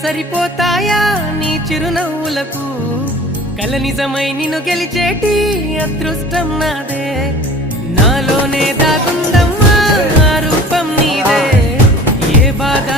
సరిపోతాయా నీ చిరునవ్వులకు కల నిజమై నిన్ను గెలిచేటి అదృష్టం నాదే నాలోనే దాగుందమ్మా రూపం నీదే ఏ బాధ